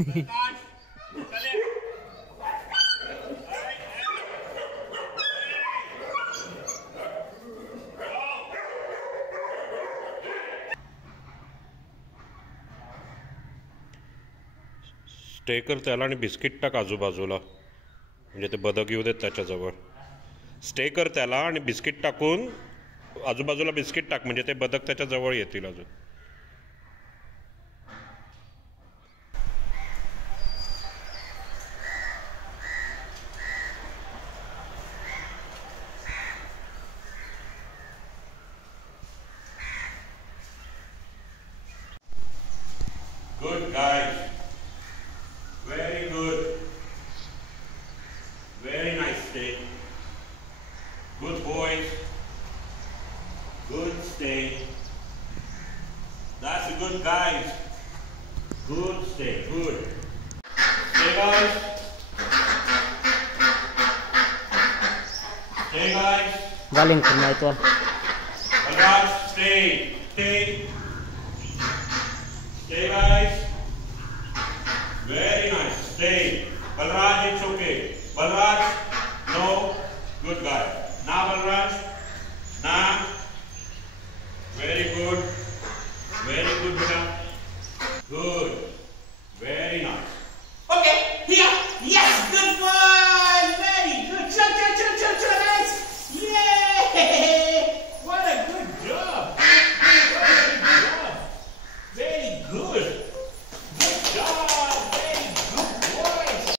स्टे कर त्याला आणि बिस्किट टाक आजूबाजूला, म्हणजे ते बदक येऊ देत त्याच्याजवळ. स्टे कर त्याला आणि बिस्किट टाकून आजूबाजूला बिस्किट टाक, म्हणजे ते बदक त्याच्या जवळ येतील अजून. Good guys, very good, very nice stay, good boys, good stay, that's a good guys, good stay, good stay guys, stay guys, galing ko na ito. Balraj, stay, stay, stay guys, very nice, stay, Balraj, it's okay, Balraj, no, good guy.